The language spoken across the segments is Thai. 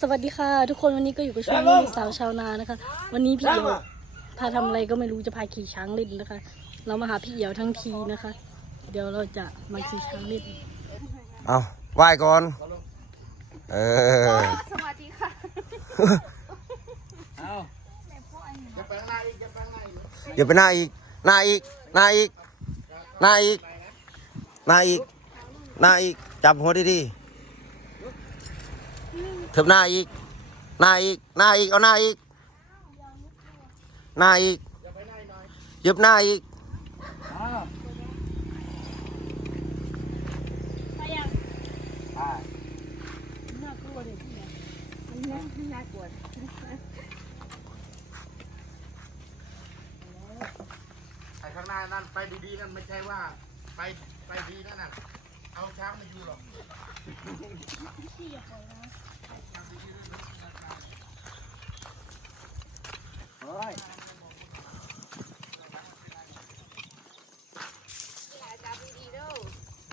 สวัสดีค่ะ ทุกคนวันนี้ก็อยู่กับช่วงนี้สาวชาวนานะคะ วันนี้พี่เอียวพาทำอะไรก็ไม่รู้จะพาขี่ช้างเล่นนะคะ เรามาหาพี่เอียวทั้งทีนะคะ เดี๋ยวเราจะมาขี่ช้างเล่นเอาไหว้ก่อนเออสวัสดีค่ะอย่าไปหน้าอีกหน้าอีกหน้าอีกหน้าอีกหน้าอีกหน้าอีกจับหัวดีๆ เถิบหน้าอีก หน้าอีก หน้าอีก เอาหน้าอีก หน้าอีกยึบหน้าอีกไอ้ข้างหน้านั่นไปดีๆนั่นไม่ใช่ว่า ไปไปดีนั่นน่ะเอาช้างมาอยู่หรอก จับดีๆเด้อ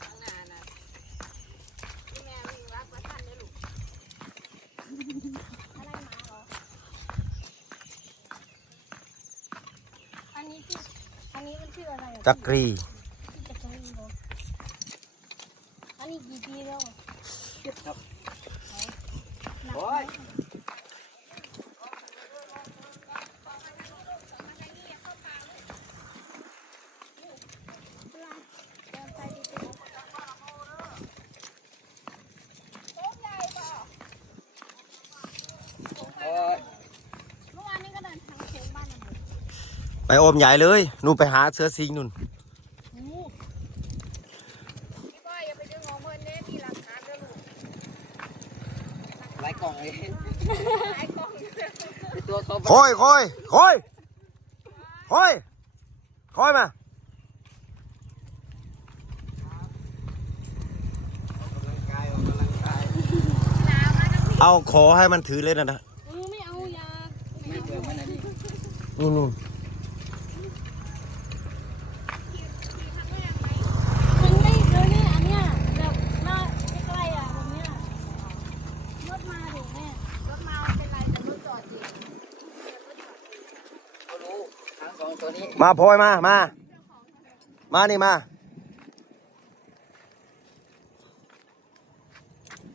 ข้างหน้าน่ะพี่แม่วิ่งรับมาทันได้อลูกอันนี้ชื่ออันนี้มันชื่ออะไรอะจักรีพี่จะใช้เหรออันนี้กี่ปีแล้วอะเก็บครับหนักโอ้ ไหมยเมื่อวานนี้ก็เดินทางโค้งบ้านเราหมดไปโอมใหญ่เลย นู่นไปหาเสือสิงห์นู่น โอ้ พี่บอยอย่าไปดึงของเพิ่นเด้มีหลักฐานเด้อลูก ไล่กล่องเลย หลายกล้อง ตัวเขา คอยคอยคอยคอยคอยมาหนาวมาทั้งเอาขอให้มันถือเลยนะนะ เออไม่เอายาไม่เบื่อมันนะดินู่นนู่นมันไม่เลยเนี่ยอันเนี้ยแบบหน้าใกล้ๆอะแบบเนี้ยรถมาถึงแม่ รถมาไม่เป็นไรแต่รถจอดดิ เขารู้ทั้งสองตัวนี้ มาพลอยมา มา มานี่มา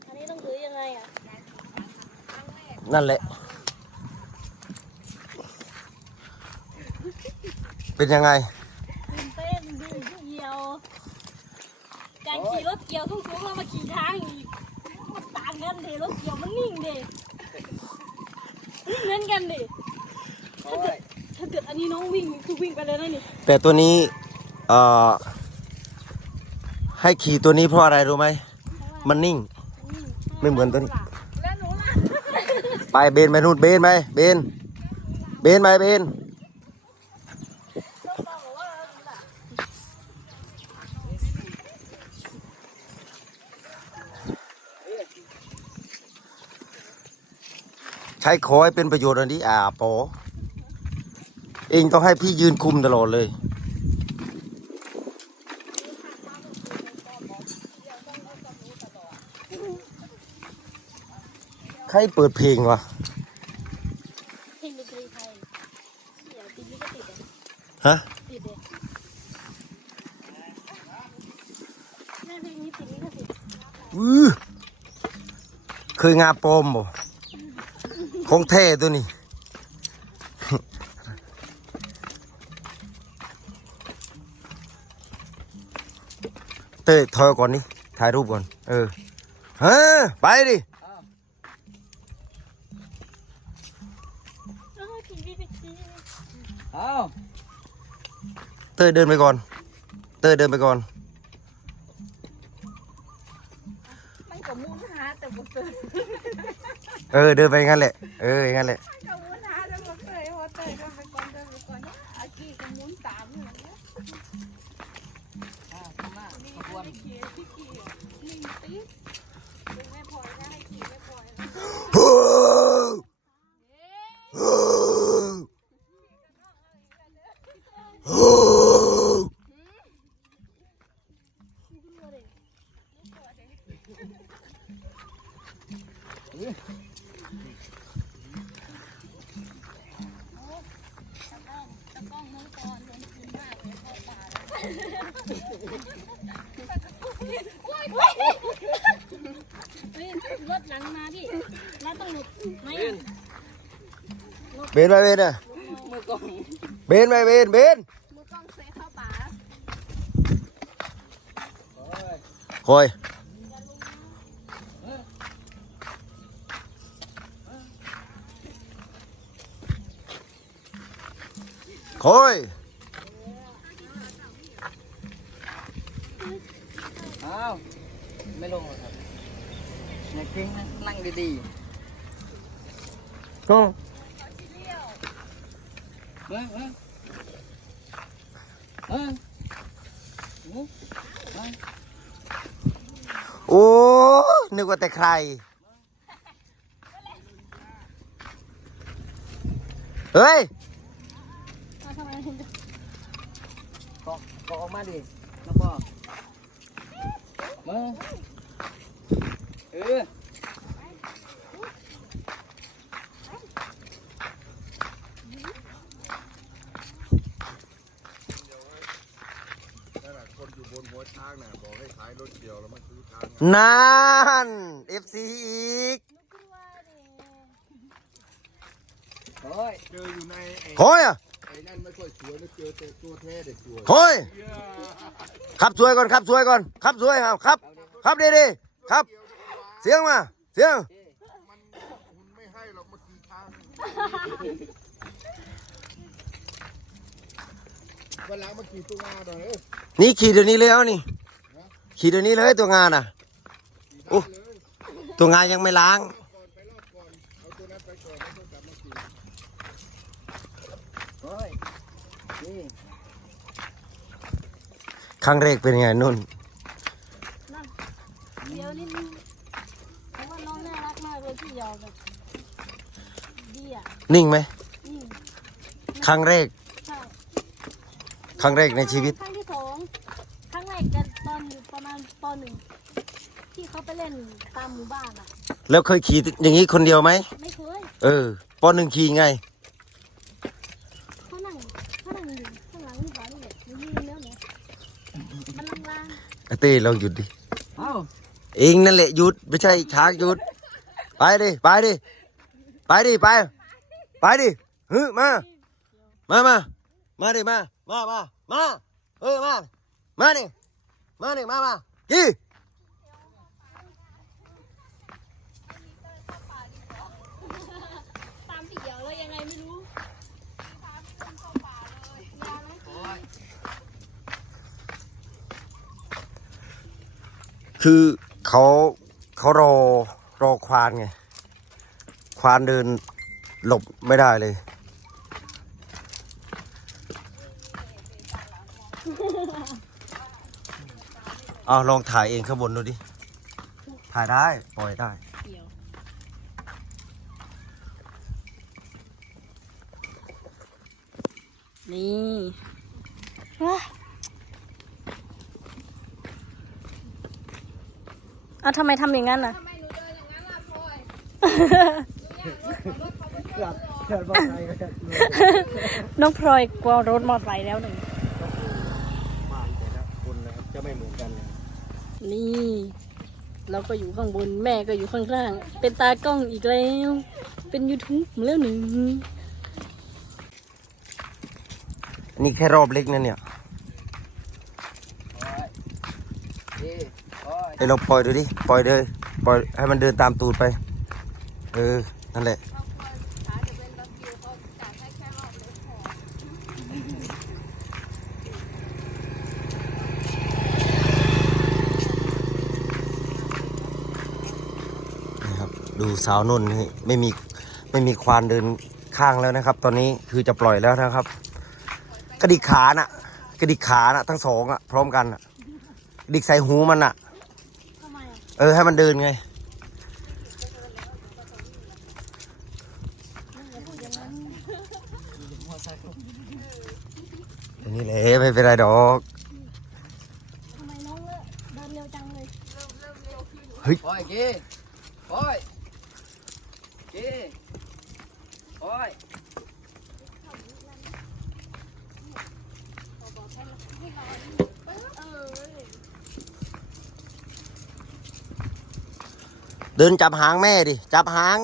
อันนี้ต้องถือยังไงอะนั่นแหละ เป็นยังไงตื่นเต้นดูเกี่ยวการขี่รถเกี่ยวทุกๆแล้วมาขี่ช้างอีกมันต่างกันเดรถเกี่ยวมันนิ่งเดเหมือนกันเด โอ้ยถ้า เกิดอันนี้น้องวิ่งคือวิ่งไปเลยนะนี่แต่ตัวนี้เอ่อให้ขี่ตัวนี้เพราะอะไรรู้ไหม มันนิ่ง ไม่เหมือนตัวนี้ ไปเบนไปนู่นเบนไปเบน เบนไปเบน ใช้ขอให้เป็นประโยชน์อันนี้อ่าปอ องต้องให้พี่ยืนคุมตลอดเลย ใครเปิดเพลงวะเพลงดนตรีไทยเดี๋ยวติดลิขสิทธิ์อะฮะติดเลยแม่เพลงนี้ติดนี่ก็ติดอื้อเคยงาปลอมบ่ของแท้ตัวนี้ เต้ยถอยก่อนนี่ถ่ายรูปก่อน เออเฮ้ยไปดิเออขี่พี่ไปขี่เอาเต้ยเดินไปก่อน เต้ยเดินไปก่อน มันก็มูนหาแต่บ่เตยเออเดินไปงั้นแหละ เอออย่างนั้นแหละ ก็มูนหาแต่บ่เตยบ่เตยเดินไปก่อนเดินไปก่อนอากี้ก็มูนตามอยู่นะ อ่าขึ้นมาขบวน ขี่พี่ขี่นิ่งติ๊ดดึงแม่พลอยนะให้ขี่แม่พลอยนะ โอ้โห เฮ้ย รถหลังมาพี่เราต้องหลบไหมเบนไปเบนอะมือกองเบนไปเบนเบนมือกองเซเข้าป่าคอยคอยอ้าวไม่ลงหรอกครับ ในกิ้งนั่งดีโอ้ๆเฮ้ยเฮ้ยเฮ้ยโอ้เฮ้ยโอ้นึกว่าแต่ใคร เฮ้ยเอาทำไมถึงจะเกาะเกาะออกมาดิแล้วก็มา เออนั่นแหละคนอยู่บนหัวช้างน่ะบอกให้ขายรถเกี่ยวแล้วมาซื้อช้างนานเอฟซีอีกโอ้ยเจออยู่ในไอ้โอยอะไอ้นั่นไม่ค่อยสวยนะเจอแต่ตัวแท้เด็กสวยโอยขับสวยก่อนขับสวยก่อนขับสวยครับครับขับดีดีๆครับ เสียงมา เสียง มันคุณไม่ให้หรอกมาขี่ช้างวันหลังมาขี่ตัวงาหน่อยเออนี่ขี่เดี๋ยวนี้เลยเอานี่ ขี่เดี๋ยวนี้เลยตัวงานอะโอ้ตัวงานยังไม่ล้าง ก่อนไปรอบก่อนเอาตัวนั้นไปก่อนแล้วต้องกลับมาขี่โอ้ยนี่ครั้งแรกเป็นไงนุ่น เดี๋ยวนิดนึงเพราะว่าน้องน่ารักมากเลยพี่เหี่ยวแบบดีอะ นิ่งไหมอืมครั้งแรก ใช่ครั้งแรกในชีวิต ครั้งที่สองครั้งแรกกันตอนอยู่ประมาณปหนึ่งที่เขาไปเล่นตามหมู่บ้านอะ แล้วเคยขี่อย่างนี้คนเดียวไหม ไม่เคยเออปหนึ่งขี่ไง เขานั่งเขานั่งอยู่ข้างหลังนี่หว่านี่แหละอยู่ยืนแล้วเนี่ยมันลางไอ้เต้ลองหยุดดิ เอ้าเองนั่นแหละหยุด ไม่ใช่ช้างหยุด ไปดิ ไปดิ ไปดิ ไป ไปดิฮึมา มามา มาดิมา มามามาเออมา มาดิมาดิมามากี่ๆตามพี่เหี่ยวแล้วยังไงไม่รู้คือเขาเขารอรอควานไง ควานเดิน หลบไม่ได้เลย เอาลองถ่ายเองข้างบนดูดิ ถ่ายได้ ปล่อยได้เหี่ยวนี่ว้าเอาทำไมทำอย่างนั้นน่ะทำไมหนูเดินอย่างนั้นล่ะพลอย เกิดบอกอะไรกันน้องพลอยกลัวรถมอเตอร์ไซค์แล้วหนึ่ง บ้านแต่ละคนนะครับจะไม่เหมือนกันเลยนี่ เราก็อยู่ข้างบนแม่ก็อยู่ข้างล่าง เป็นตากล้องอีกแล้ว เป็น YouTube แล้วหนึ่งอันนี่แค่รอบเล็กนะเนี่ยโอ้ยนี่โอ้ยไอ้เราปล่อยดูดิ ปล่อยเลยปล่อยให้มันเดินตามตูดไป เออ นั่นแหละบางคนขาจะเป็นบักคิวเขาจัดให้แค่รอบเล็กพอนะครับดูสาวนุ่นนี่ไม่มีไม่มีควานเดินข้างแล้วนะครับ ตอนนี้คือจะปล่อยแล้วนะครับ กระดิกขาน่ะ กระดิกขาน่ะ ทั้งสองอะ พร้อมกันอะกระดิกใส่หูมันอะทำไมอะเออให้มันเดินไง อันนี้แหละไม่เป็นไรดอกทำไมน้องเดินเร็วจังเลยโอ้ยกี้โอ้ยกจีโอ้ยเดินจับหางแม่ดิ จับหาง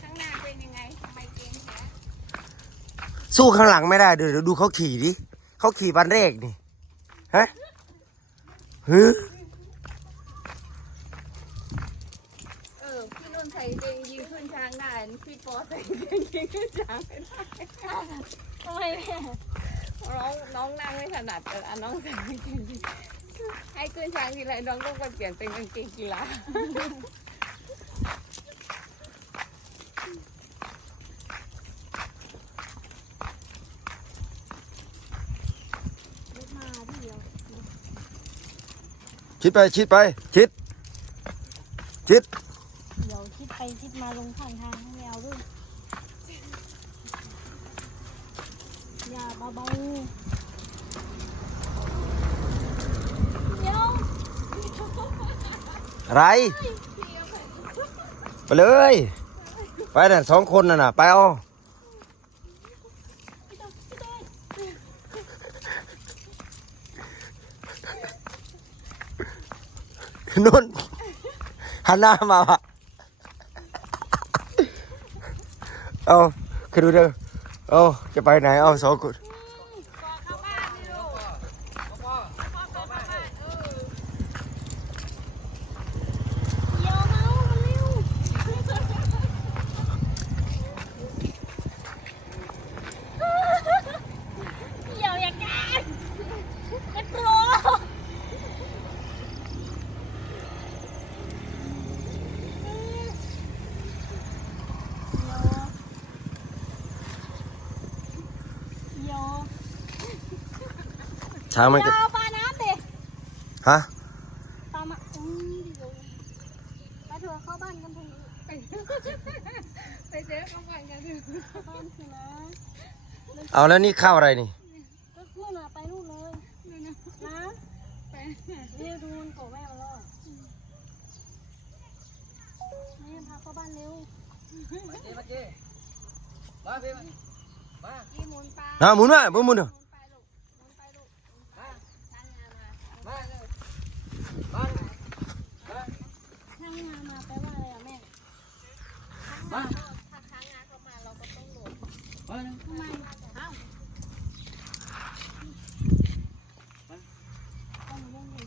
ข้างหน้าเป็นยังไงทำไมเก่งแท้ สู้ข้างหลังไม่ได้เดี๋ยวเดี๋ยวดูเขาขี่ดิเขาขี่วันแรกนี่ฮะฮึเออพี่นุ่นใส่เกงยีนขึ้นช้างได้พี่ปอใส่เกงยีนขึ้นช้างไม่ได้ทำไมแม่น้องน้องนั่งไม่ถนัดเอออ่น้องใส่เกงยีนให้ขึ้นช้างทีไรน้องต้องไปเปลี่ยนเป็นกางเกงกีฬาพี่เดียว ชิดไปชิดไป ชิด ชิด เดี๋ยวคิดไปคิดมาลงข้างทางไม่เอาด้วยอย่าเบาๆเดี๋ยวอะไร ไปเลย ไปน่ะสองคนน่ะน่ะไปเอา นุ่นหันหน้ามาวะเอาคือดูเด้อเอาจะไปไหนเอาสองคน เข้าบ้านนี่ลูก พ่อ พ่อเข้าบ้านเออ เดี๋ยวเมามันเร็วเดี๋ยวอย่าแกล้งเป็นโปรเดี๋ยว ช้างมันเดี๋ก็ยวปลาน้ำเด็กฮะปลามาอืมเดี๋ยวไปเถอะเข้าบ้านกันเถอะไปเจอเขาบ้านกันเถอะเข้าบ้านสินะเอาแล้วนี่ข้าวอะไรนี่ก็นู่นน่ะไปนู่นเลยนะไปเรียกดูมันโผล่แม่มาแล้วแม่พาเข้าบ้านเร็วมาจีมาจีมาพี่มามาที่หมุนปลานะหมุนมาหมุนหมุนหมุนไปลูกหมุนไปลูกหมุนไปตั้งงานมา มาเลย ถ้างานมาแปลว่าอะไรอะแม่ถ้าค้างงานเข้ามาเราก็ต้องโหลดทำไมเอ้าเอาหนูลงดิ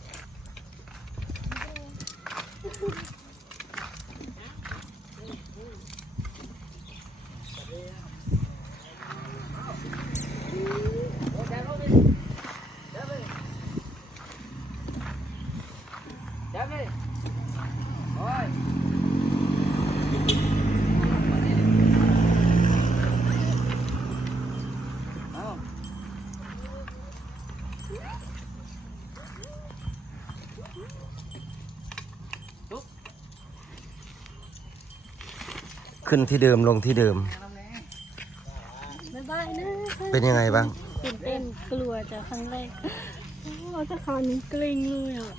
แจ๊บเลยแจ๊บเลยแจ๊บเลยโอ้ยเอา ขึ้นที่เดิมลงที่เดิม บ๊ายบายนะเป็นยังไงบ้าง ตื่นเต้นกลัวจะครั้งแรกโอ้แต่คราวนี้เกรงเลยอะ